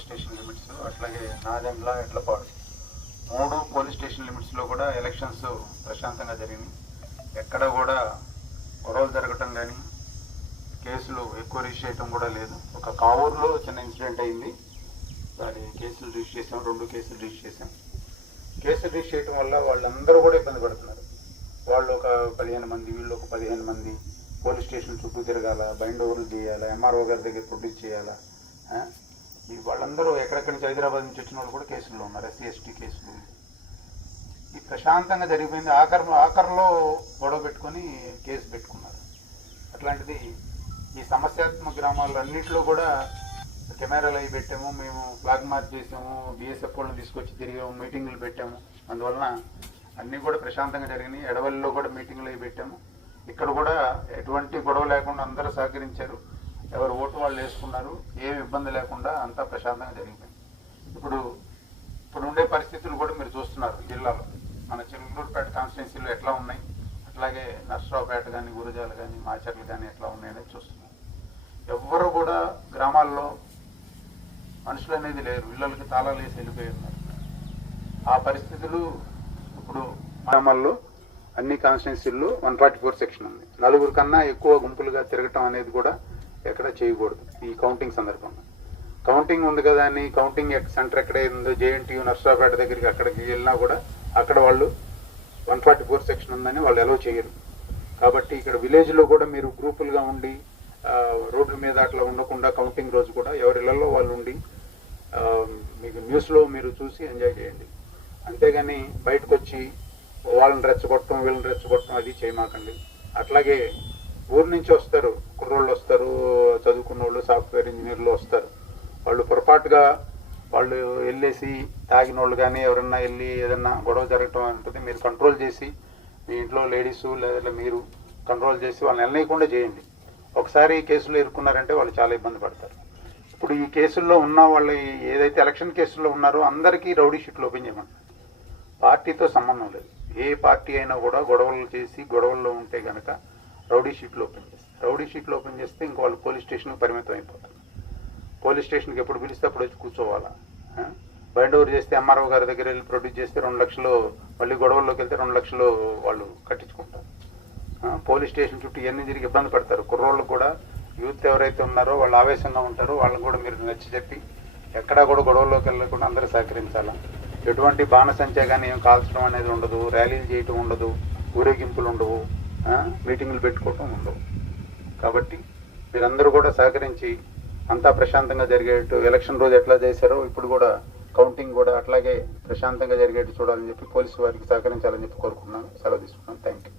Police station limits, అట్లాగే Nadendla, Edlapadu 3 police station లిమిట్స్లో కూడా ఎలక్షన్స్ ప్రశాంతంగా జరిగినాయి. ఎక్కడ కూడా గొడవలు జరగటం కానీ కేసులు ఎక్కువ రిజిస్టర్ చేయటం కూడా లేదు. ఒక కావూరులో చిన్న ఇన్సిడెంట్ అయింది, దాని కేసులు రిజిస్టర్ చేసాం, 2 కేసులు రిజిస్టర్ చేసాం. కేసులు రిజిస్టర్ చేయటం వల్ల వాళ్ళందరూ కూడా ఇబ్బంది పడుతున్నారు. వాళ్ళు ఒక 15 మంది, వీళ్ళు ఒక 15 మంది పోలీస్ స్టేషన్ చుట్టూ తిరగాల, బైండ్ ఓవర్లు చేయాలా, ఎంఆర్ఓ గారి దగ్గర ప్రొడ్యూస్ చేయాలా. ఈ వాళ్ళందరూ ఎక్కడెక్కడి నుంచి హైదరాబాద్ నుంచి వచ్చిన వాళ్ళు కూడా కేసుల్లో ఉన్నారు, ఎస్సీ ఎస్టీ కేసులు. ఈ ప్రశాంతంగా జరిగిపోయింది. ఆఖరిలో గొడవ పెట్టుకొని కేసు పెట్టుకున్నారు. అట్లాంటిది ఈ సమస్యాత్మక గ్రామాలన్నింటిలో కూడా కెమెరాలు అవి పెట్టాము, మేము ఫ్లాగ్ మార్చ్ చేసాము, బిఎస్ఎఫ్ వాళ్ళని తీసుకొచ్చి తిరిగాము, మీటింగులు పెట్టాము. అందువలన అన్నీ కూడా ప్రశాంతంగా జరిగినాయి. ఎడవల్లిలో కూడా మీటింగులు అవి పెట్టాము. ఇక్కడ కూడా ఎటువంటి గొడవ లేకుండా అందరూ సహకరించారు. ఎవరు ఓటు వాళ్ళు వేసుకున్నారు, ఏమి ఇబ్బంది లేకుండా అంతా ప్రశాంతంగా జరిగిపోయింది. ఇప్పుడు ఉండే పరిస్థితులు కూడా మీరు చూస్తున్నారు. జిల్లాలో మన చిలుకూరుపేట కాన్స్టిట్యున్సీలో ఎట్లా ఉన్నాయి, అట్లాగే నర్సరావుపేట కానీ, గురజాల కానీ, మాచర్లు కానీ ఎట్లా ఉన్నాయనేది చూస్తున్నాం. ఎవ్వరు కూడా గ్రామాల్లో మనుషులు అనేది లేరు, ఇళ్ళకి తాళాలు వేసి వెళ్ళిపోయి ఉన్నారు. ఆ పరిస్థితులు ఇప్పుడు గ్రామాల్లో అన్ని కాన్స్టిట్యున్సీల్లో 144 సెక్షన్ ఉంది. 4 కన్నా ఎక్కువ గుంపులుగా తిరగటం అనేది కూడా ఎక్కడ చేయకూడదు. ఈ కౌంటింగ్ సందర్భంగా కౌంటింగ్ ఉంది కదా అని కౌంటింగ్ సెంటర్ ఎక్కడ ఉందో జేఎన్టీయూ నర్సరావుపేట దగ్గరికి అక్కడికి వెళ్ళినా కూడా అక్కడ వాళ్ళు 144 సెక్షన్ ఉందని వాళ్ళు అలౌ చేయరు. కాబట్టి ఇక్కడ విలేజ్లో కూడా మీరు గ్రూపులుగా ఉండి రోడ్ల మీద అట్లా ఉండకుండా కౌంటింగ్ రోజు కూడా ఎవరిళ్లలో వాళ్ళు ఉండి మీకు న్యూస్లో మీరు చూసి ఎంజాయ్ చేయండి. అంతేగాని బయటకు వచ్చి వాళ్ళని రెచ్చగొట్టడం, వీళ్ళని రెచ్చగొట్టడం అది చేయమాకండి. అట్లాగే ఊరు నుంచి వస్తారు, కుర్రోళ్ళు వస్తారు, చదువుకున్న వాళ్ళు, సాఫ్ట్వేర్ ఇంజనీర్లు వస్తారు. వాళ్ళు పొరపాటుగా వాళ్ళు వెళ్ళేసి తాగిన వాళ్ళు కానీ ఎవరన్నా వెళ్ళి ఏదన్నా గొడవ జరగటం ఉంటుంది. మీరు కంట్రోల్ చేసి మీ ఇంట్లో లేడీసు లేదా మీరు కంట్రోల్ చేసి వాళ్ళని వెళ్ళనీయకుండా చేయండి. ఒకసారి కేసులో ఇరుక్కున్నారంటే వాళ్ళు చాలా ఇబ్బంది పడతారు. ఇప్పుడు ఈ కేసుల్లో ఉన్న వాళ్ళు ఏదైతే ఎలక్షన్ కేసుల్లో ఉన్నారో అందరికీ రౌడీ షీట్లు ఓపెన్ చేయమంటారు. పార్టీతో సంబంధం లేదు. ఏ పార్టీ అయినా కూడా గొడవలు చేసి గొడవల్లో ఉంటే కనుక రౌడీ షీట్లు ఓపెన్ చేస్తారు. రౌడీ షీట్లు ఓపెన్ చేస్తే ఇంక వాళ్ళు పోలీస్ స్టేషన్కి పరిమితం అయిపోతారు. పోలీస్ స్టేషన్కి ఎప్పుడు పిలిస్తే అప్పుడు వచ్చి కూర్చోవాలా. బైండ్ ఓవర్ చేస్తే ఎంఆర్ఓ గారి దగ్గర వెళ్ళి ప్రొడ్యూస్ చేస్తే 2 లక్షలు, మళ్ళీ గొడవల్లోకి వెళ్తే 2 లక్షలు వాళ్ళు కట్టించుకుంటారు. పోలీస్ స్టేషన్ చుట్టూ ఇవన్నీ తిరిగి ఇబ్బంది పడతారు. కుర్రోళ్ళు కూడా యూత్ ఎవరైతే ఉన్నారో వాళ్ళు ఆవేశంగా ఉంటారో వాళ్ళని కూడా మీరు నచ్చి చెప్పి ఎక్కడా కూడా గొడవల్లోకి వెళ్ళకుండా అందరూ సహకరించాలా. ఎటువంటి బాణసంచా కానీ ఏం కాల్చడం అనేది ఉండదు, ర్యాలీలు చేయటం ఉండదు, ఊరేగింపులు ఉండవు, మీటింగులు పెట్టుకోవటం ఉండవు. కాబట్టి మీరందరూ కూడా సహకరించి అంతా ప్రశాంతంగా జరిగేట్టు ఎలక్షన్ రోజు ఎట్లా చేశారో ఇప్పుడు కూడా కౌంటింగ్ కూడా అట్లాగే ప్రశాంతంగా జరిగేట్టు చూడాలని చెప్పి పోలీసు వారికి సహకరించాలని చెప్పి కోరుకున్నాను. సెలవు తీసుకున్నాను. Thank you.